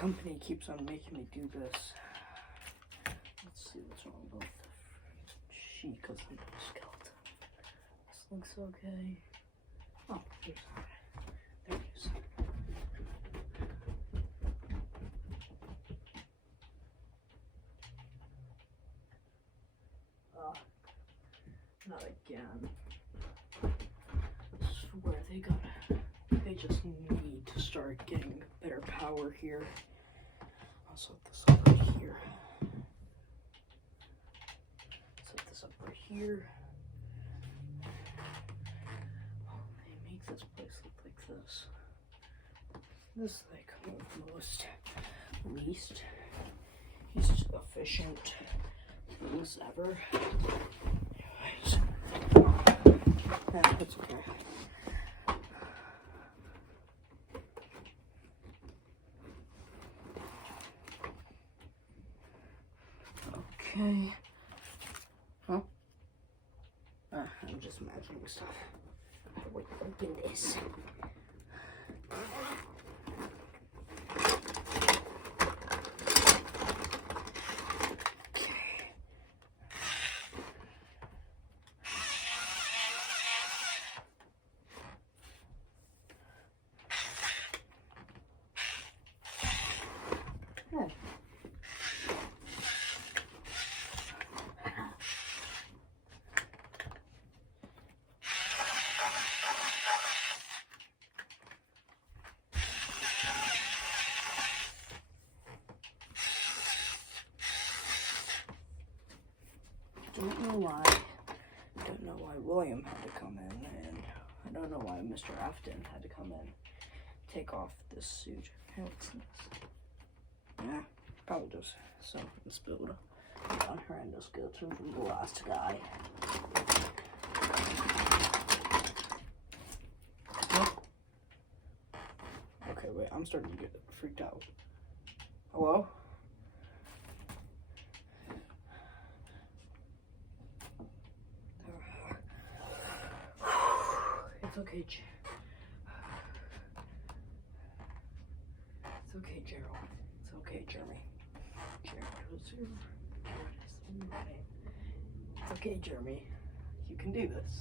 company keeps on making me do this. Let's see what's wrong with the sheet of the skeleton. This looks okay. Oh, here's there it is. Not again. I swear they just need to start getting better power here. I'll set this up right here. Set this up right here. Oh, they make this place look like this. This is like most least efficient things ever. Anyways, yeah, that's okay. Okay. Huh? I'm just imagining stuff. Wait, open this. Yeah. Don't know why William had to come in, and I don't know why Mr. Afton had to come in. Take off this suit. Hey, what's this? Yeah, probably just something spilled on her endoskeleton from the last guy. Okay, wait, I'm starting to get freaked out. Hello? It's okay, it's okay, Gerald. It's okay, Jeremy. It's okay, Jeremy. You can do this.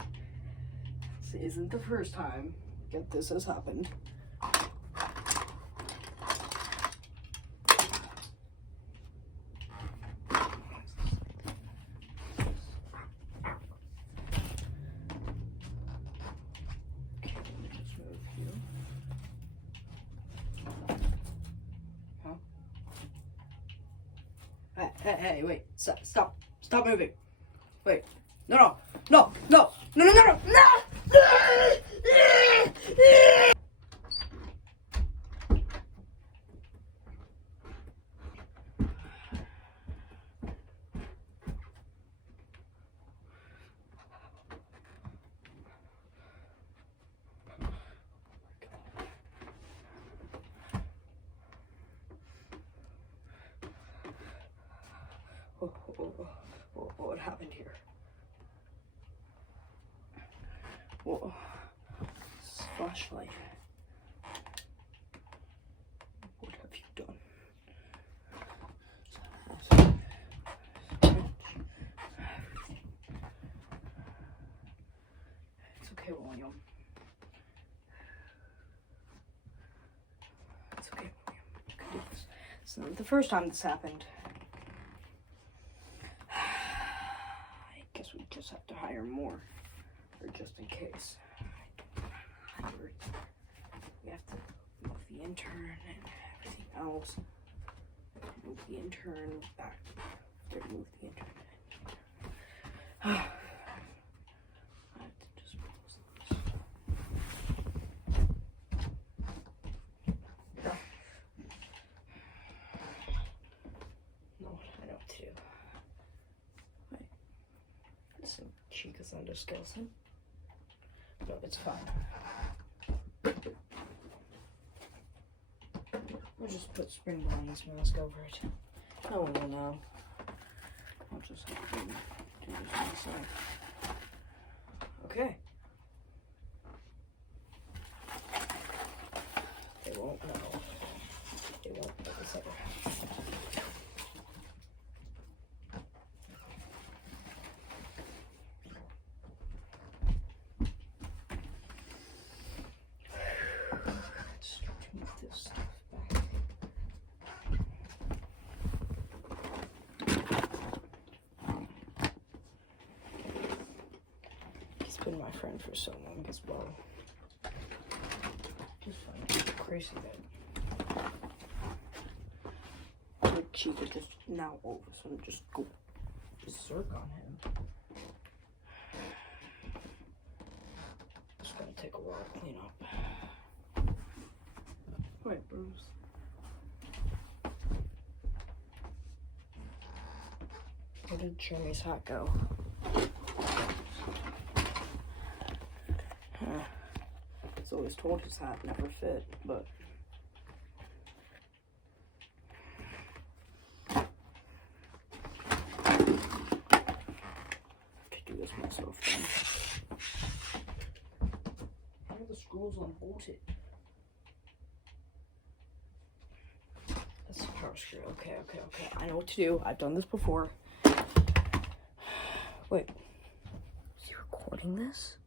This isn't the first time that this has happened. Hey, wait, stop moving. Wait, no. What happened here? Whoa. This flashlight. What have you done? It's okay, William. It's okay, William. You can do this. It's not the first time this happened. We just have to hire more, or just in case. We have to move the intern and everything else. Move the intern back. Move the intern. I have to just close this. No, I know what to do. Some Chica's Endoskeleton. No, it's fine. We'll just put Spring Bonnie's mask over it. No one will know. I'll just have to do this myself. Okay. They won't know. They won't know this inside. Let's move this stuff back. He's been my friend for so long as well. Just find it crazy that the cheek is just now over, so I'm just go berserk on him. It's gonna take a while to clean up. Alright, Bruce. Where did Jeremy's hat go? He's always told his hat never fit, but I could do this myself then. How are the screws unbolted? That's a power screw. Okay. I know what to do. I've done this before. Wait. Is he recording this?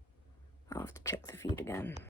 I'll have to check the feed again.